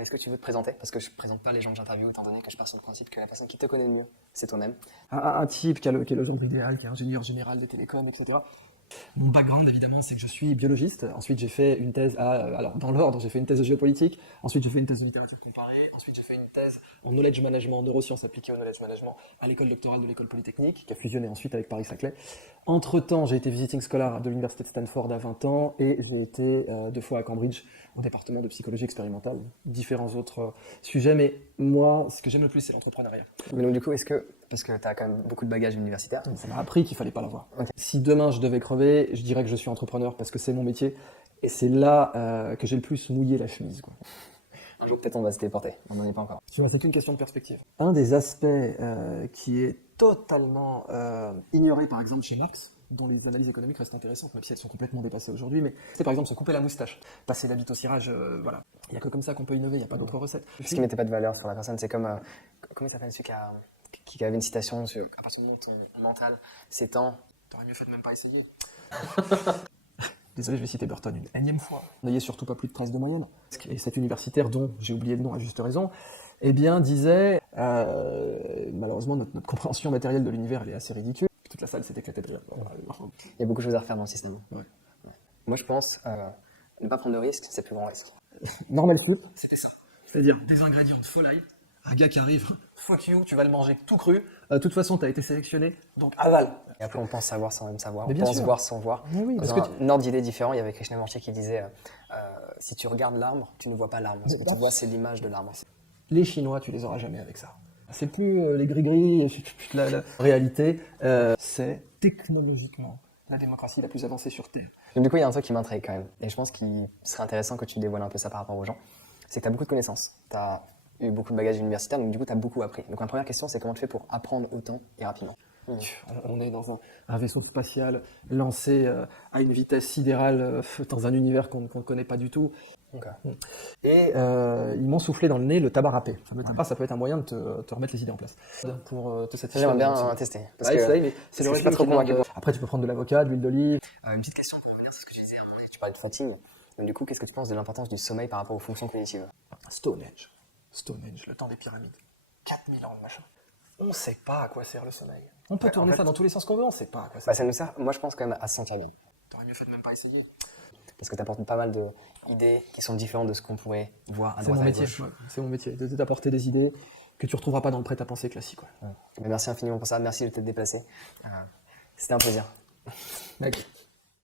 Est-ce que tu veux te présenter? Parce que je ne présente pas les gens que j'interviewe, étant donné que je pars sur le principe que la personne qui te connaît le mieux, c'est toi-même. Un type qui a le genre idéal, qui est ingénieur général des télécoms, etc. Mon background, évidemment, c'est que je suis biologiste. Ensuite, j'ai fait une thèse alors dans l'ordre, j'ai fait une thèse de géopolitique. Ensuite, j'ai fait une thèse de littérature comparée. Ensuite, j'ai fait une thèse en knowledge management, en neurosciences appliquées au knowledge management à l'école doctorale de l'école polytechnique, qui a fusionné ensuite avec Paris-Saclay. Entre-temps, j'ai été visiting scholar de l'université de Stanford à 20 ans et j'ai été 2 fois à Cambridge au département de psychologie expérimentale. Différents autres sujets, mais moi, ce que j'aime le plus, c'est l'entrepreneuriat. Mais donc du coup, parce que tu as quand même beaucoup de bagages universitaires. Ça m'a appris qu'il fallait pas l'avoir. Ok. Si demain je devais crever, je dirais que je suis entrepreneur parce que c'est mon métier et c'est là que j'ai le plus mouillé la chemise, quoi. Un jour peut-être on va se téléporter, on n'en est pas encore. Tu vois, c'est qu'une question de perspective. Un des aspects qui est totalement ignoré par exemple chez Marx, dont les analyses économiques restent intéressantes, même si elles sont complètement dépassées aujourd'hui, mais c'est par exemple se couper la moustache, passer l'habit au cirage, voilà. Il n'y a que comme ça qu'on peut innover, il n'y a pas d'autre recette. Ce qui mettait pas de valeur sur la personne, c'est comme, comment il s'appelle celui qui avait une citation sur à partir du moment où ton mental s'étend, t'aurais mieux fait de même pas essayer. Désolé, je vais citer Burton une énième fois. N'ayez surtout pas plus de 13 de moyenne. Et cet universitaire dont j'ai oublié le nom à juste raison, eh bien disait, malheureusement notre compréhension matérielle de l'univers elle est assez ridicule. Toute la salle s'est éclatée de rire. Il y a beaucoup de choses à refaire dans le système. Ouais. Moi je pense, ne pas prendre de risque, c'est le plus grand risque. Normal flip, c'était ça. C'est-à-dire des ingrédients de folie, un gars qui arrive, fuck you, tu vas le manger tout cru. De toute façon, tu as été sélectionné, donc avale. Et après on pense savoir sans même savoir, Mais on bien pense sûr. voir sans voir. Mais oui, parce Dans que un ordre d'idée différent, il y avait Krishnamurti qui disait si tu regardes l'arbre, tu ne vois pas l'arbre. Ce que tu vois, c'est l'image de l'arbre. les Chinois, tu les auras jamais avec ça. C'est plus les gris-gris, la réalité, c'est technologiquement la démocratie la plus avancée sur Terre. Donc, du coup, il y a un truc qui m'intrigue quand même. Et je pense qu'il serait intéressant que tu dévoiles un peu ça par rapport aux gens. C'est que tu as beaucoup de connaissances. Tu as eu beaucoup de bagages universitaires, donc du coup, tu as beaucoup appris. Donc, ma première question, c'est comment tu fais pour apprendre autant et rapidement? On est dans un vaisseau spatial lancé à une vitesse sidérale dans un univers qu'on ne connaît pas du tout. Okay. Et ils m'ont soufflé dans le nez le tabac râpé. Le tabac, ça peut être un moyen de te remettre les idées en place. Pour te satisfaire. J'aimerais bien tester. Parce Ouais, que c'est, mais c'est le je suis pas régime trop qui demande convaincu. Après, tu peux prendre de l'avocat, de l'huile d'olive. Une petite question pour revenir sur ce que tu disais à un moment donné. Tu parlais de fatigue. Donc, du coup, qu'est-ce que tu penses de l'importance du sommeil par rapport aux fonctions cognitives? Stonehenge, le temps des pyramides. 4000 ans de machin. On ne sait pas à quoi sert le sommeil. On peut tourner ça dans tous les sens qu'on veut, on ne sait pas à quoi ça Bah, sert. ça nous sert, moi je pense quand même à se sentir bien. T'aurais mieux fait de même pas essayer. Parce que tu apportes pas mal d'idées qui sont différentes de ce qu'on pourrait voir à C'est droite mon à métier, gauche. ouais, c'est mon métier, de t'apporter des idées que tu ne retrouveras pas dans le prêt-à-penser classique. Ouais. Mais merci infiniment pour ça, merci de t'être déplacé. C'était un plaisir. Mec.